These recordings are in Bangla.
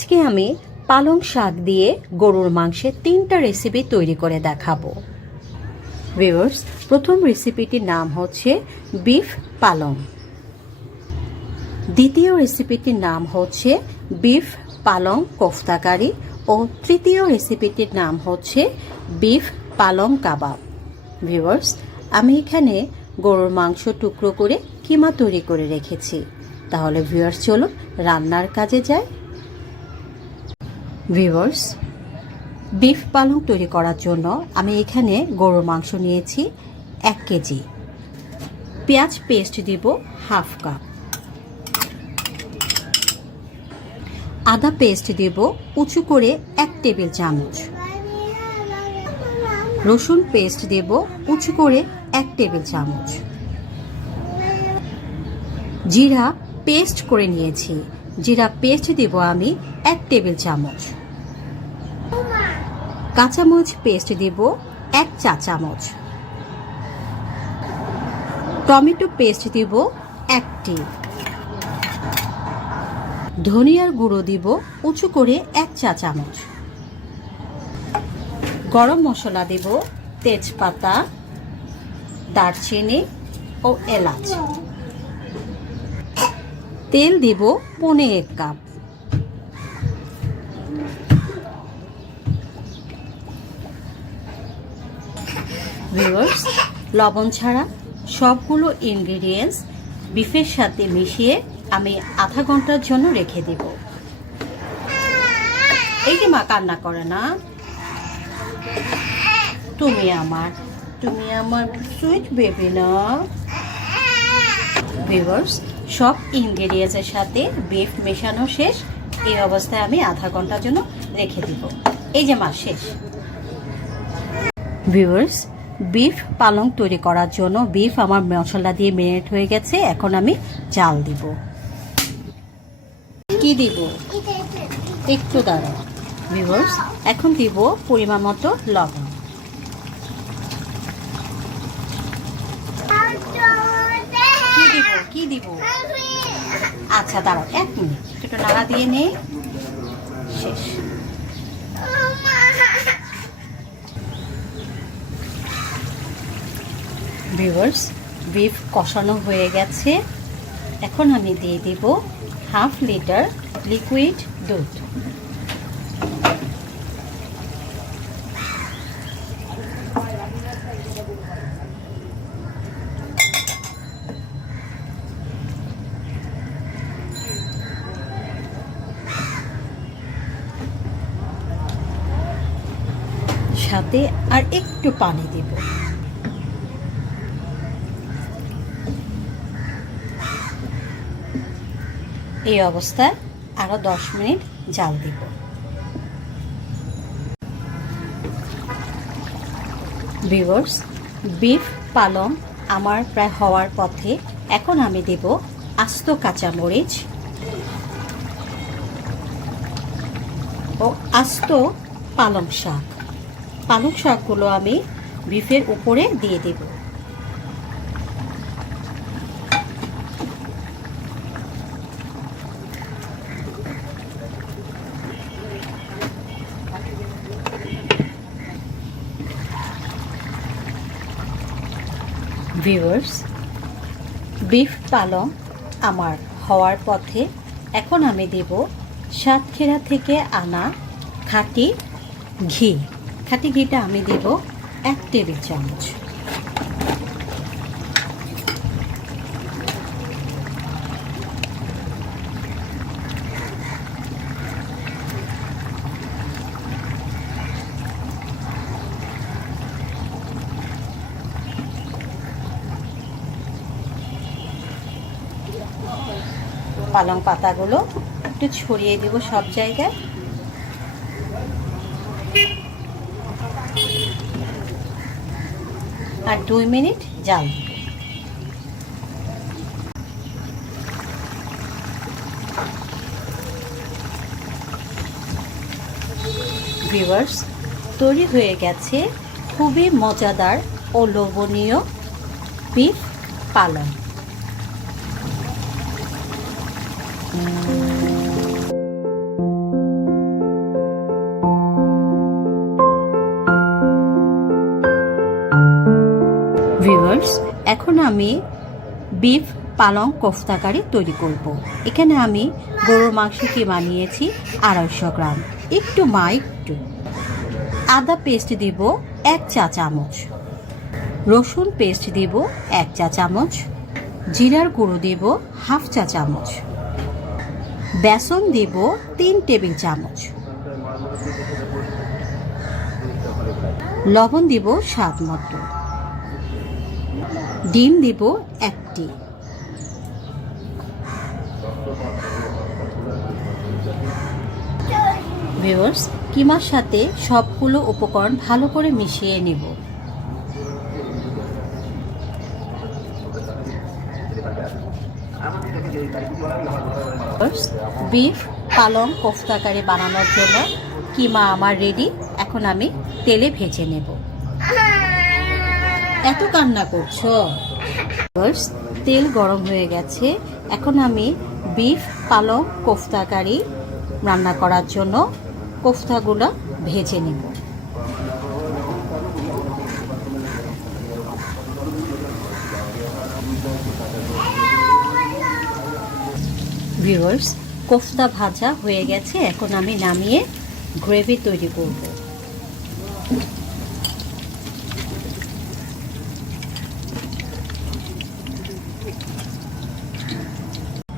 আজকে আমি পালং শাক দিয়ে গরুর মাংসের তিনটা রেসিপি তৈরি করে দেখাবো। ভিউয়ার্স প্রথম রেসিপিটির নাম হচ্ছে বিফ পালং। দ্বিতীয় রেসিপিটির নাম হচ্ছে বিফ পালং কোফতাকারি ও তৃতীয় রেসিপিটির নাম হচ্ছে বিফ পালং কাবাব। ভিউয়ার্স আমি এখানে গরুর মাংস টুকরো করে কিমা তৈরি করে রেখেছি। তাহলে ভিউয়ার্স চলুন রান্নার কাজে যাই। ভিউয়ার্স বিফ পালং তৈরি করার জন্য আমি এখানে গরুর মাংস নিয়েছি এক কেজি। পেঁয়াজ পেস্ট দিব হাফ কাপ আদা পেস্ট দেব উঁচু করে এক টেবিল চামচ। রসুন পেস্ট দেব উঁচু করে এক টেবিল চামচ। জিরা পেস্ট করে নিয়েছি। জিরা পেস্ট দেব আমি এক টেবিল চামচ। কাঁচামরিচ পেস্ট দেব এক চা চামচ। টমেটো পেস্ট দেব একটি। ধনিয়ার গুঁড়ো দিব উঁচু করে এক চা চামচ। গরম মশলা দেব তেজপাতা, দারচিনি ও এলাচ। তেল দিব পনে এক কাপ। ভিউয়ার্স লবণ ছাড়া সবগুলো ইনগ্রিডিয়েন্টস বিফের সাথে মিশিয়ে আমি আধা ঘণ্টার জন্য রেখে দেব। এই যে মা কান্না করে না? তুমি আমার তুমি আমার সুইট বেবি না? ভিউয়ার্স সব ইনগ্রিডিয়েন্টসের সাথে বিফ মেশানো শেষ। এই অবস্থায় আমি আধা ঘণ্টার জন্য রেখে দিব। এই যে মা, শেষ। ভিউয়ার্স বিফ পালং তৈরি করার জন্য বিফ আমার মশলা দিয়ে মেরিনেট হয়ে গেছে। এখন আমি চাল দিব। কি দিব? একটু দাঁড়া ভিউয়ার্স এখন দিব পরিমাণ মতো লবণ। কি দিব? আচ্ছা দাঁড়াও, এক মিনিট। একটু নাড়া দিয়ে নে। শেষ। ভিউয়ার্স বিফ কষানো হয়ে গেছে। এখন আমি দিয়ে দিব হাফ লিটার লিকুইড দুধ। সাথে আর একটু পানি দিব। এই অবস্থায় আরও দশ মিনিট জাল দিব। ভিউয়ার্স বিফ পালং আমার প্রায় হওয়ার পথে এখন আমি দেব আস্ত কাঁচামরিচ ও আস্ত পালং শাক। পালং শাকগুলো আমি বিফের উপরে দিয়ে দেবো। ভিউয়ার্স বিফ পালং আমার হওয়ার পথে এখন আমি দেব সাতক্ষীরা থেকে আনা খাঁটি ঘি। খাঁটি ঘিটা আমি দেব এক টেবিল চামচ। পালং পাতাগুলো একটু ছড়িয়ে দেব সব জায়গায়। আর দুই মিনিট জাল। ভিউয়ার্স, তৈরি হয়ে গেছে খুবই মজাদার ও লোভনীয় বিফ পালং। ভিউয়ার্স এখন আমি বিফ পালং কোফতা কারি তৈরি করব। এখানে আমি গরুর মাংসকে বানিয়েছি আড়াইশো গ্রাম। একটু মা, একটু। আদা পেস্ট দিব এক চা চামচ। রসুন পেস্ট দিব এক চা চামচ। জিরার গুঁড়ো দিব হাফ চা চামচ। বেসন দিব তিন টেবিল চামচ। লবণ দিব স্বাদ মতো। ডিম দিব একটি। ভিউয়ার্স, কিমার সাথে সবগুলো উপকরণ ভালো করে মিশিয়ে নেব। বিফ পালং কোফতাকারি বানানোর জন্য কিমা আমার রেডি এখন আমি তেলে ভেজে নেব। এত কান্না করছ? তেল গরম হয়ে গেছে। এখন আমি বিফ পালং কোফতাকারি রান্না করার জন্য কোফতাগুলো ভেজে নেব। ভিউয়ার্স, কোফতা ভাজা হয়ে গেছে। এখন আমি নামিয়ে গ্রেভি তৈরি করব।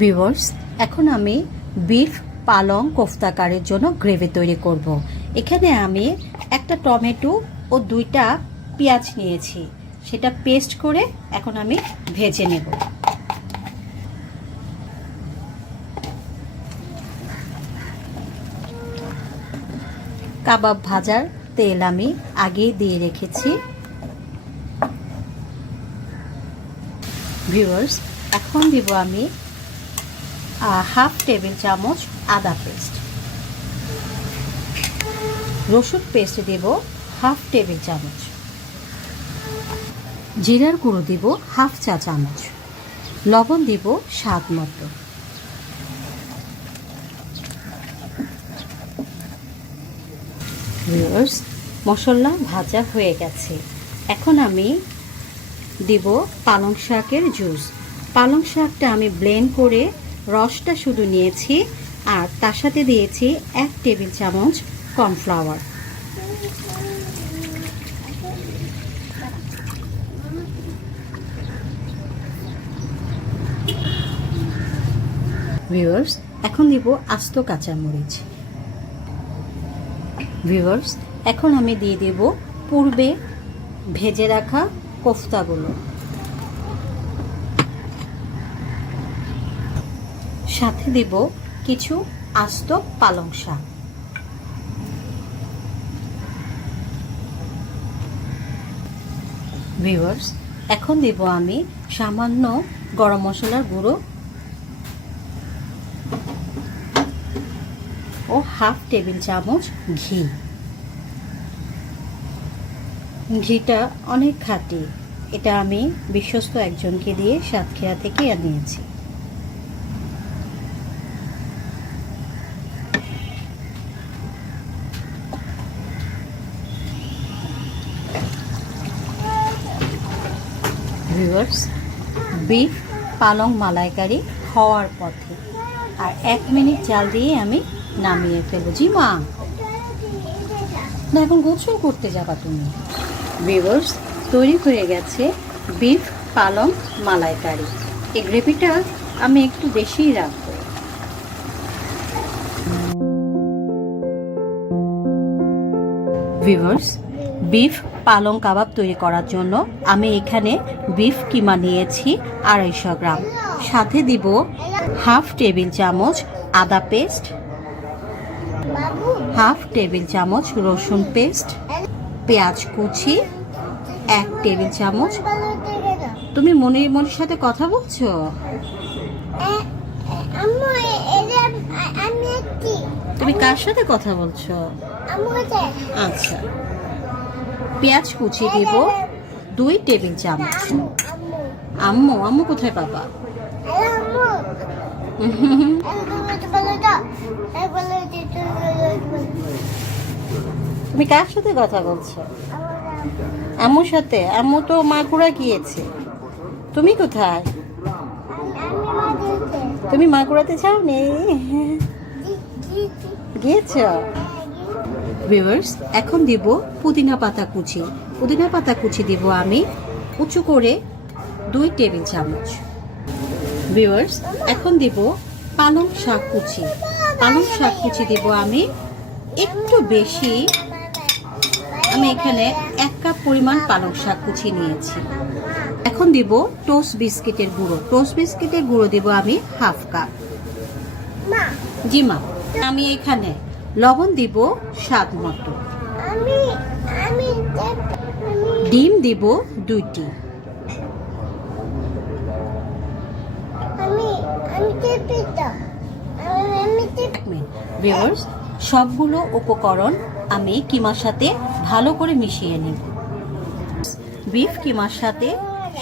ভিউয়ার্স, এখন আমি বিফ, পালং কোফতাকারের জন্য গ্রেভি তৈরি করব। এখানে আমি একটা টমেটো ও দুইটা পেঁয়াজ নিয়েছি। সেটা পেস্ট করে এখন আমি ভেজে নেব। কাবাব ভাজার তেল আমি আগেই দিয়ে রেখেছি। ভিউয়ার্স এখন দিব আমি হাফ টেবিল চামচ আদা পেস্ট। রসুন পেস্ট দেব হাফ টেবিল চামচ। জিরার গুঁড়ো দিব হাফ চা চামচ। লবণ দিব স্বাদ মতো। ভিউয়ার্স মশলা ভাজা হয়ে গেছে। এখন আমি দিব পালং শাকের জুস। পালং শাকটা আমি ব্লেন্ড করে রসটা শুধু নিয়েছি আর তার সাথে দিয়েছি এক টেবিল চামচ কর্নফ্লাওয়ার ভিউয়ার্স এখন দিব আস্ত কাঁচামরিচ। ভিউয়ার্স এখন আমি দিয়ে দেব পূর্বে ভেজে রাখা কোফতাগুলো। সাথে দেব কিছু আস্ত পালং শাক। ভিউয়ার্স এখন দেব আমি সামান্য গরম মশলার গুঁড়ো। ও হাফ টেবিল চামচ ঘি। ঘিটা অনেক খাঁটি। এটা আমি বিশ্বস্ত একজনকে দিয়ে সাতক্ষীরা থেকে আনিয়েছি। বিফ পালং মালাইকারি হওয়ার পথে। আর এক মিনিট জাল দিয়ে আমি নামিয়ে ফেলো। জি মা। না, এখন গোসল করতে যাবা তুমি। ভিউয়ার্স তৈরি হয়ে গেছে বিফ পালং, মালাইকারি। এই গ্রেভিটা আমি একটু বেশিই রাখব। ভিউয়ার্স বিফ পালং কাবাব তৈরি করার জন্য আমি এখানে বিফ কিমা নিয়েছি আড়াইশো গ্রাম। সাথে দিব হাফ টেবিল চামচ আদা পেস্ট হাফ টেবিল চামচ রসুন পেস্ট পেঁয়াজ কুচি এক টেবিল চামচ। তুমি মনির মনির সাথে কথা বলছো? তুমি কার সাথে কথা বলছো? আচ্ছা। পেঁয়াজ কুচি দিব দুই টেবিল চামচ। আম্মু আম্মু আম্মু কোথায় পাবা আম্মু এগুলো তো বলো তো এগুলো তো তুমি কার সাথে কথা বলছো? আমার সাথে? আম্মু তো মাগুরা গিয়েছে। তুমি কোথায়? আমি আমি তুমি মাগুরাতে যাও নি জি জি জি গিয়েছ? ভিউয়ার্স এখন দিব পুদিনা পাতা কুচি। পুদিনা পাতা কুচি দিব আমি উঁচু করে দুই টেবিল চামচ। ভিউয়ার্স এখন দিব পালং শাক কুচি। পালং শাক কুচি দিব আমি একটু বেশি আমি এখানে এক কাপ পরিমাণ পালং শাক কুচি নিয়েছি। এখন দিব টোস্ট বিস্কিটের গুঁড়ো। টোস্ট বিস্কিটের গুঁড়ো দিব আমি হাফ কাপ। জি মা। আমি এখানে লবণ দিব স্বাদ মতো। ডিম দিব দুইটি। সবগুলো উপকরণ আমি কিমার সাথে ভালো করে মিশিয়ে নিব। বিফ কিমার সাথে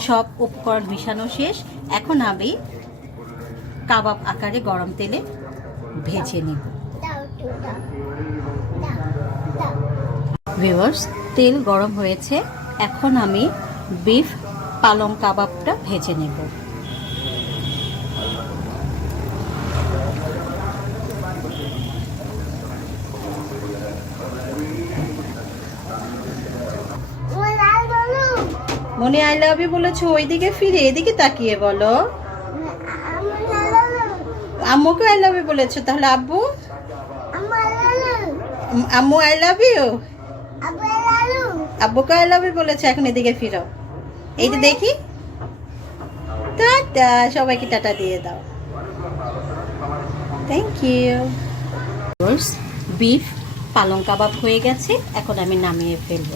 সব উপকরণ মিশানো শেষ। এখন আমি কাবাব আকারে গরম তেলে ভেজে নিব। ভিউয়ার্স, তেল গরম হয়েছে। এখন আমি বিফ পালং কাবাবটা ভেজে নেব। মনে আই লাভ ইউ বলেছ, ওইদিকে ফিরে এদিকে তাকিয়ে বলো। আম্মুকে আই লাভ ইউ বলেছ, তাহলে আব্বু? আম্মু আই লাভ ইউ? আব্বুকে আই লাভ ইউ বলেছে, এখন এদিকে ফিরো। এই যে দেখি। টাটা, সবাইকে টাটা দিয়ে দাও। থ্যাংক ইউ বিফ পালং কাবাব হয়ে গেছে, এখন আমি নামিয়ে ফেলব।